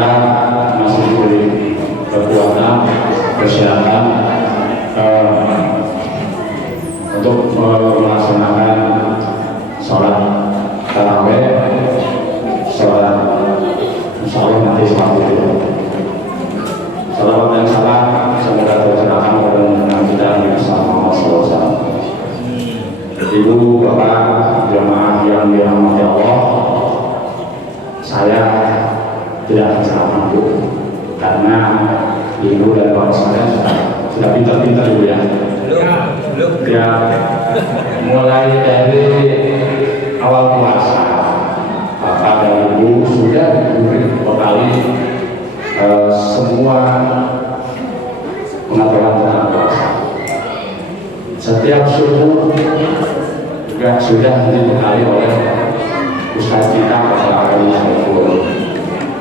kita masih diberi kekuatan, kesehatan untuk melaksanakan sholat tarawih, sholat insyaallah nanti seperti itu. Salawat dan salam semoga tercurahkan kepada junjungan kita Nabi Muhammad SAW. Ibu, bapak, jemaah yang dirahmati Allah, saya tidak ceramah Bu, karena ibu dan bapak saya sudah pintar-pintar Ibu ya. Ya, mulai dari awal puasa, bapak dan ibu sudah diberi bekali semua pengaturan tentang puasa. Setiap subuh juga sudah dibekali oleh Ustaz kita, Bapak Ali Saiful,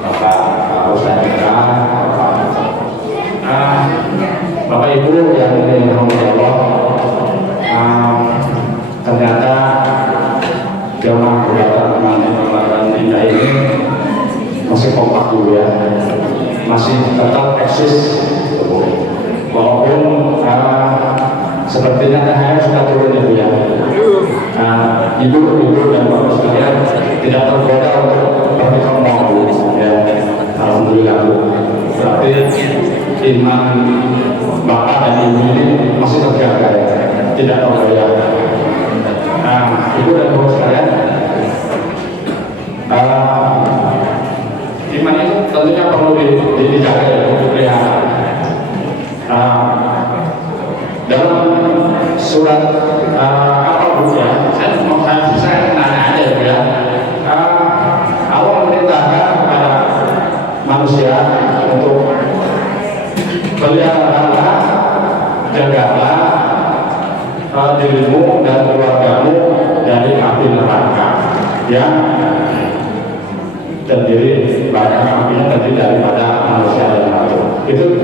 Bapak Ustaz kita, Bapak Ibu yang dirahmati Allah. Ternyata jamaah kegiatan kita ini masih kompak dulu ya, masih tetap eksis walaupun sepertinya THR sudah turun ya Bu ya. Ibu dan bapak sekalian tidak tergoda untuk pergi ke mall ya. Alhamdulillah Bu, berarti iman bapak dan ibu ini masih terjaga ya, tidak tergoda. Ibu dan bapak sekalian, iman itu tentunya perlu dijaga ya, dipelihara. Dalam surat apa Bu ya? Saya nanya aja Bu ya. Allah memerintahkan kepada manusia untuk peliharalah, jagalah dirimu dan keluargamu dari api neraka yang terdiri banyak apinya terdiri daripada manusia dan batu. Itu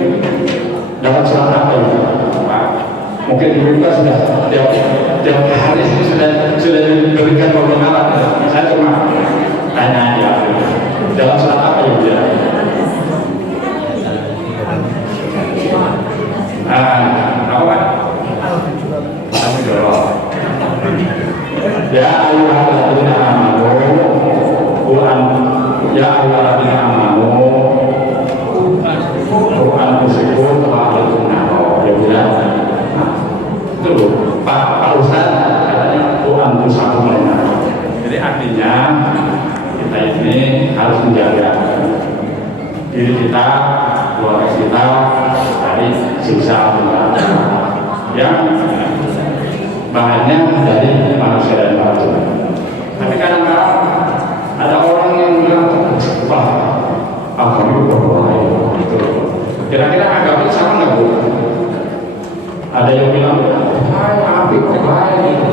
dalam surat apa itu? Mungkin ibu juga sudah tiap hari sudah diberikan pembenaran. Saya cuma tanya aja dalam surat apa ibu ya? Apa Pak? Ya ayyuhalladzina amanu Quran, ya ayyuhalladzina amanu Quran musikun wa'alaikum ya bilang itu Pak Ustaz katanya Quran musikun. Jadi artinya kita ini harus menjaga diri kita, keluarga kita dari siksa yang bahannya dari manusia dan batu. Tapi kadang-kadang ada orang yang bilang, wah, kami berbahaya. Kira-kira agak sama nggak Bu? Ada yang bilang, api berbahaya gitu.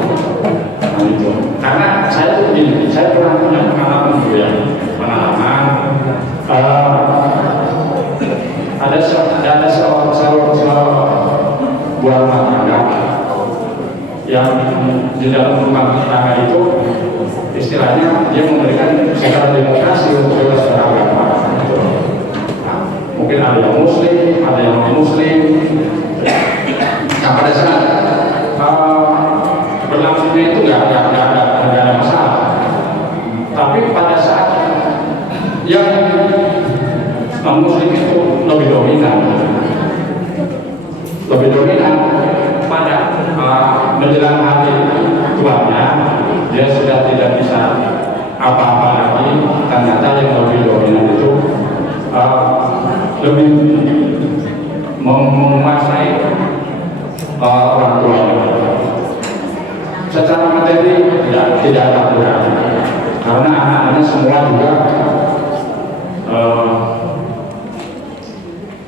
Nah, itu. Karena saya tuh begini, saya pernah punya pengalaman Bu ya, pengalaman ada seorang buah rumah tangga yang di dalam rumah tangga itu istilahnya dia memberikan secara demokrasi untuk bebas beragama. Mungkin ada yang muslim, ada yang non muslim. Nah pada saat berlangsungnya itu nggak ada masalah. Tapi pada saat yang non muslim itu lebih dominan pada menjelang hari tuanya, dia sudah tidak bisa apa-apa lagi. Ternyata yang lebih dominan itu lebih menguasai orang tuanya. Secara materi tidak ada kurang, karena anak-anaknya semua juga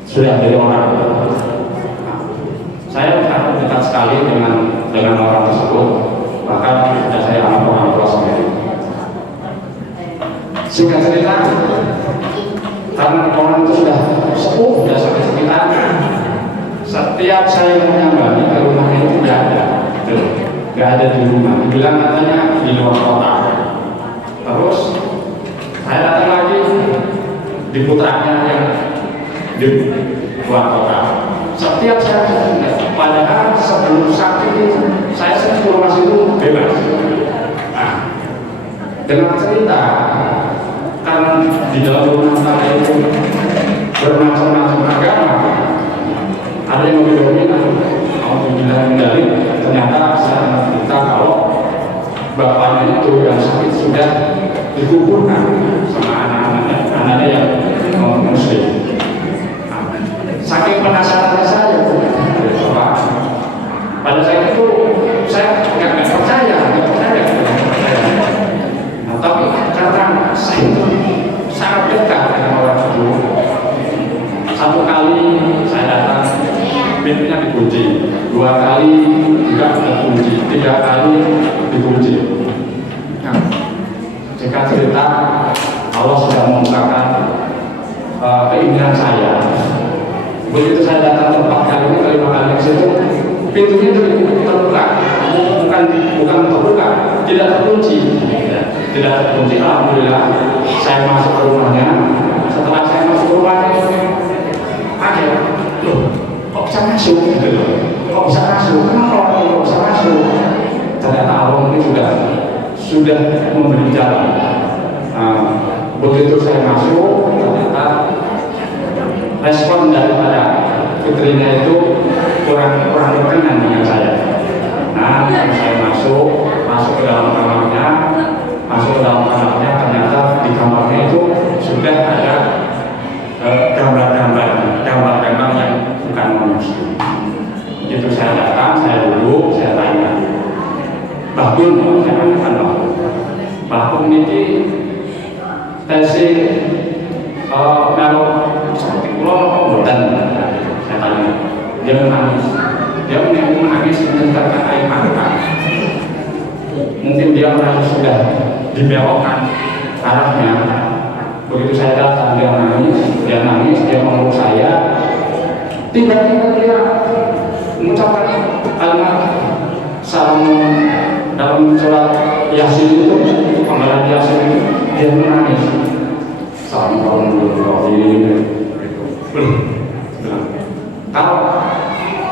sudah jadi orang. Saya sangat dekat sekali dengan orang tersebut, bahkan sudah saya anak orang tua sendiri. Singkat cerita, karena orang itu sudah sepuh, sudah sampai sekitar, setiap saya menyambangi ke rumah itu tidak ada di rumah. Dibilang katanya di luar kota. Terus saya datang lagi, di putranya yang di luar kota. Setiap saya padahal sebelum sakit saya informasi itu bebas. Nah, dengan cerita karena di dalam rumah tangga itu bermacam-macam agama, ada yang lebih dominan, alhamdulillah dari ternyata saya cerita kalau bapaknya itu yang sakit sudah dikuburkan sama anaknya yang muslim. Saking penasarannya saya, pada saat itu saya nggak percaya. Nah, tapi karena saya itu sangat dekat dengan orang itu, satu kali saya datang pintunya dikunci, 2 kali juga dikunci, 3 kali dikunci. Nah, jika cerita Allah sudah membukakan keinginan saya. Begitu saya datang 4 kali ini, 5 kali ke situ, pintunya terbuka, bukan terbuka, tidak terkunci, Alhamdulillah, saya masuk ke rumahnya. Setelah saya masuk ke rumahnya, ada, loh, kok bisa masuk? Kok bisa masuk? Kenapa kok bisa masuk? Ternyata Allah ini sudah memberi jalan. Begitu saya masuk, ternyata respon daripada putrinya itu kurang berkenan dengan saya. Nah, saya masuk ke dalam kamarnya, ternyata di kamarnya itu sudah ada gambar-gambar yang bukan manusia. Begitu saya datang, saya duduk, saya tanya, Bahun, saya tanyakan Bahun ini tesi kalau seperti pulau buatan, saya tanya, dia menangis mengeluarkan air mata. Mungkin dia merasa sudah dibelokkan arahnya. Begitu saya datang, dia nangis, dia memeluk saya. Tiba-tiba dia mengucapkan kalimat salam dalam surat Yasin itu, penggalan Yasin itu, dia menangis. Kalau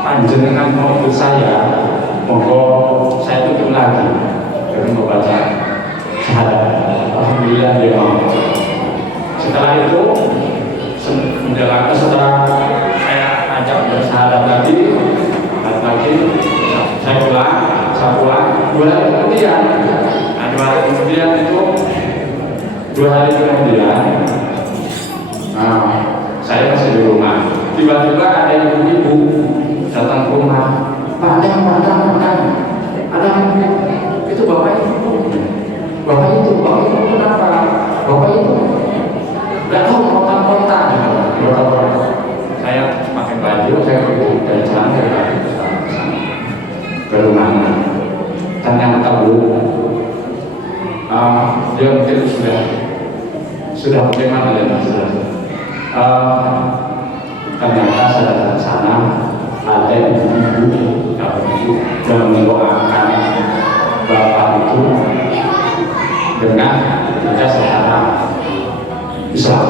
panjenengan mau ikut saya, monggo saya tutup lagi dengan membaca syahadat. Alhamdulillah dia mau. Setelah itu, setelah saya ajak bersyahadat lagi, saya pulang, 2 hari kemudian. Nah, 2 hari kemudian itu 2 hari kemudian, saya masih di rumah. Tiba-tiba ada ibu-ibu datang ke rumah. Padang. Ada itu bapak itu kenapa? Bapak itu nggak tahu kontak. Saya pakai baju, saya pergi dari sana ke rumahnya. Ternyata dia mungkin sudah bagaimana ya Mas? Ternyata saya datang ke sana, ada ibu-ibu yang mendoakan bapak itu dengan baca syahadat Islam.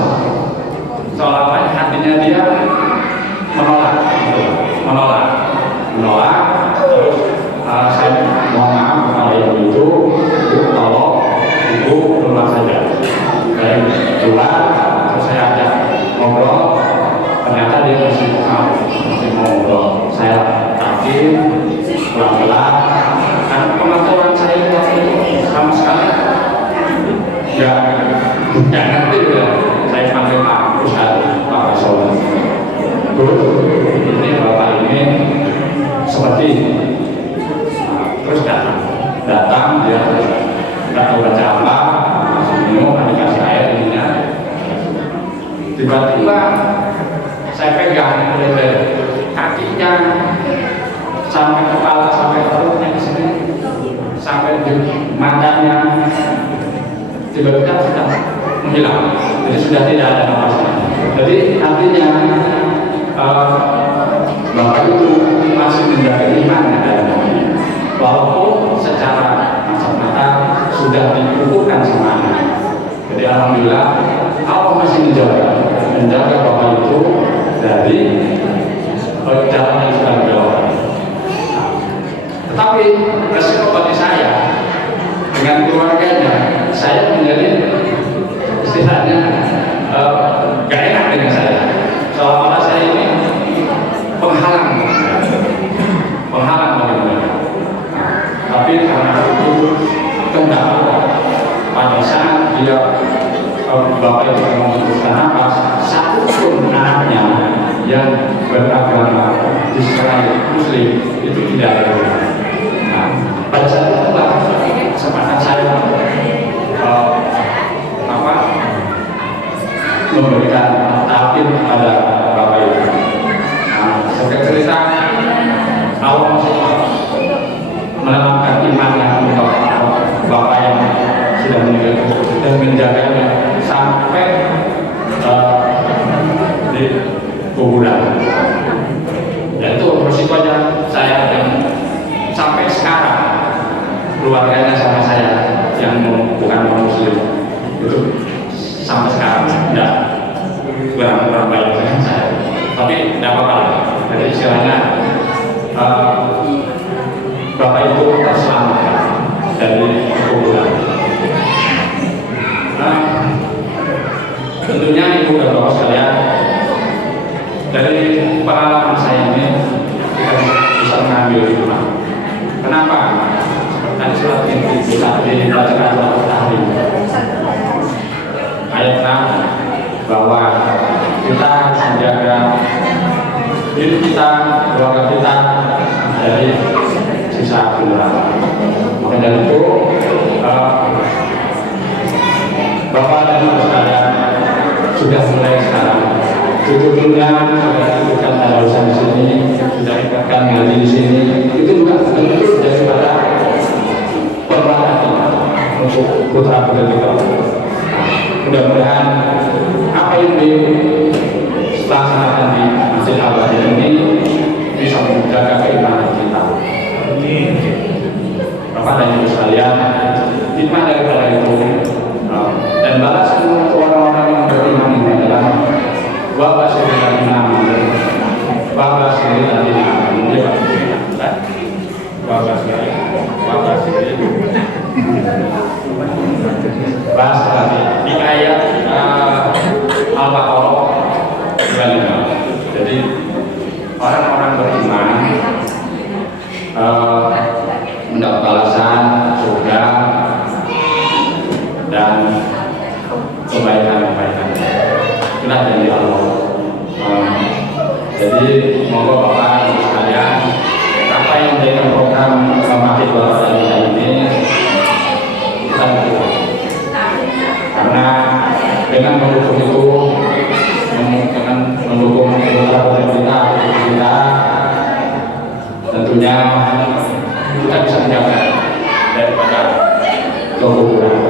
Seolah-olah hatinya dia menolak. Terus saya mohon maaf kepada ibu itu, tolong ibu keluar saja. Dari keluar, terus saya ajak ngobrol. Ternyata dia masih mau ngobrol. Saya takdir pelan-pelan. Karena pengetahuan saya itu sama sekali nggak ngerti ya. Saya panggil Pak Ustaz, Pak Rasul. Ini bapak ini seperti terus datang dia nggak tahu baca apa, minum, dikasih air ininya. Tiba-tiba saya pegang dari kakinya sampai kepala, sampai perutnya di sini, sampai di matanya. Tiba-tiba sudah menghilang, jadi sudah tidak ada napasnya. Jadi artinya bapak itu masih menjaga imannya dalam diri, walaupun secara kasat mata sudah dikukuhkan sama anak. Jadi alhamdulillah Allah masih menjaga. Bapak Ibu yang memutuskan apa, satu pun anaknya yang beragama Israel Muslim itu tidak ada. Nah, pada saat itulah kesempatan saya memberikan takdir kepada Bapak Ibu. Nah, sebagai cerita awal menanamkan imannya untuk Bapak yang sudah meninggal dan menjaganya sampai di kuburan. Dan itu resikonya saya yang sampai sekarang keluarganya sama saya yang bukan non-muslim itu sampai sekarang tidak kurang baik dengan saya, tapi tidak apa-apa. Jadi istilahnya Bapak itu terselamatkan dari kuburan. Tentunya Ibu dan Bapak sekalian, dari pengalaman saya ini kita bisa mengambil hikmah. Kenapa? Tadi surat ini bisa dibacakan surat tahrim ayat 6 bahwa kita harus menjaga diri kita, keluarga kita dari sisa api neraka. Maka dari itu Bapak dan Ibu sekalian sudah mulai sekarang. Cucu-cucunya sudah ikutkan tarusan di sini, sudah ikutkan ngaji di sini. Itu juga bentuk daripada perlahan untuk putra putri kita. Mudah-mudahan apa yang dilaksanakan di Masjid Al-Badiyah ini bisa menjaga keimanan kita. Bapak dan Ibu sekalian, hikmah daripada itu dan balasan untuk orang-orang yang beriman ini adalah wabah sendiri namun wabah sendiri tadi namun wabah sendiri bahas tadi di ayat Al-Baqarah 25. Jadi orang-orang beriman mendapat balasan surga dan kebaikan-kebaikan. Itulah janji Allah. Jadi semoga Bapak Ibu sekalian, apa yang menjadi program Masjid Al-Badiyah ini kita dukung. Karena dengan mendukung itu, dengan mendukung kita, tentunya kita bisa menjaga daripada kekuburan.